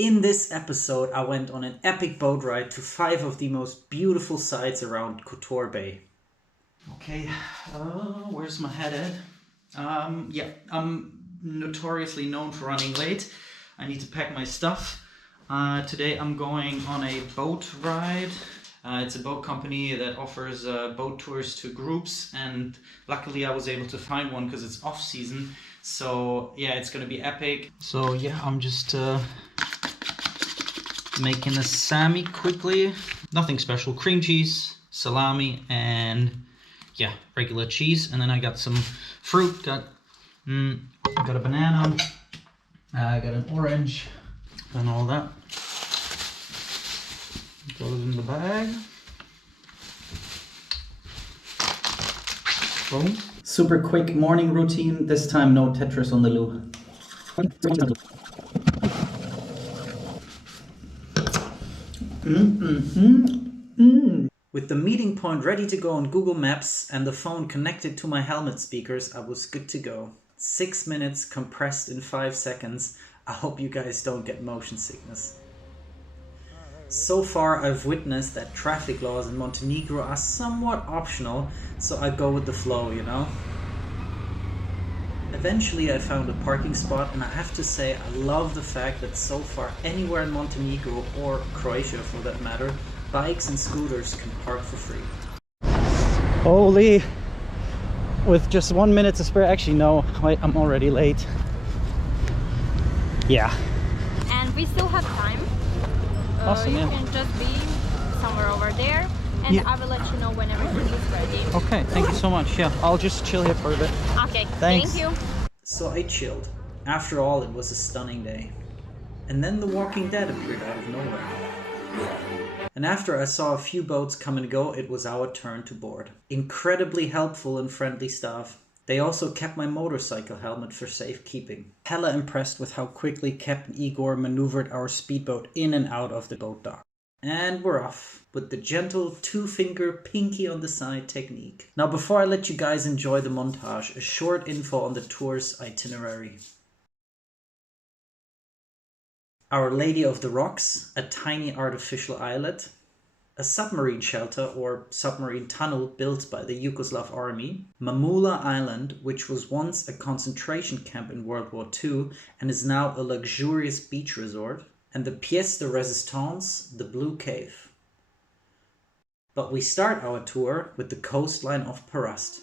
In this episode, I went on an epic boat ride to 5 of the most beautiful sites around Kotor Bay. Okay, where's my head at? Yeah, I'm notoriously known for running late. I need to pack my stuff. Today I'm going on a boat ride. It's a boat company that offers boat tours to groups, and luckily I was able to find one because it's off season. So yeah, it's gonna be epic. So yeah, I'm just making a Sammy quickly. Nothing special. Cream cheese, salami, and yeah, regular cheese. And then I got some fruit. Got a banana. I got an orange and all that. Goes in the bag. Boom. Super quick morning routine. This time no Tetris on the loo. With the meeting point ready to go on Google Maps and the phone connected to my helmet speakers, I was good to go. 6 minutes compressed in 5 seconds. I hope you guys don't get motion sickness. So far I've witnessed that traffic laws in Montenegro are somewhat optional, so I go with the flow, you know? Eventually I found a parking spot, and I have to say I love the fact that so far anywhere in Montenegro, or Croatia for that matter, bikes and scooters can park for free. Holy, with just 1 minute to spare. Actually no, wait, I'm already late. Yeah. And we still have time. Awesome, you can just be somewhere over there, and I will let you know when everything is ready. Okay, thank you so much. Yeah, I'll just chill here for a bit. Okay, thanks. Thank you. So I chilled. After all, it was a stunning day. And then The Walking Dead appeared out of nowhere. And after I saw a few boats come and go, it was our turn to board. Incredibly helpful and friendly staff. They also kept my motorcycle helmet for safekeeping. Hella impressed with how quickly Captain Igor maneuvered our speedboat in and out of the boat dock. And we're off, with the gentle 2-finger pinky on the side technique. Now before I let you guys enjoy the montage, a short info on the tour's itinerary. Our Lady of the Rocks, a tiny artificial islet. A submarine shelter or submarine tunnel built by the Yugoslav army. Mamula Island, which was once a concentration camp in World War II and is now a luxurious beach resort. And the pièce de résistance, the Blue Cave. But we start our tour with the coastline of Perast.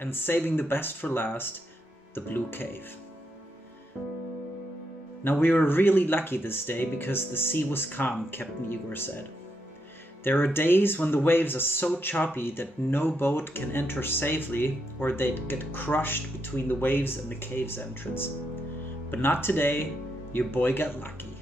and saving the best for last, the Blue Cave. Now we were really lucky this day because the sea was calm, Captain Igor said. There are days when the waves are so choppy that no boat can enter safely or they'd get crushed between the waves and the cave's entrance. But not today, your boy got lucky.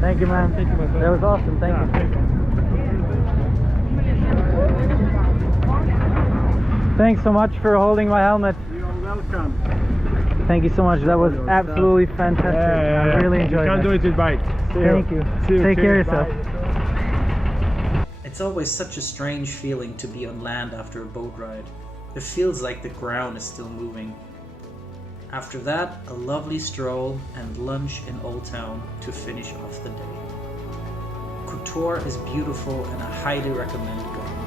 Thank you, man. Thank you, my friend. That was awesome. Thank you. Thanks so much for holding my helmet. You are welcome. Thank you so much. That was absolutely fantastic. I really enjoyed it. You can do it with bike. Thank you. Take care of yourself. It's always such a strange feeling to be on land after a boat ride. It feels like the ground is still moving. After that, a lovely stroll and lunch in Old Town to finish off the day. Kotor is beautiful and I highly recommend going.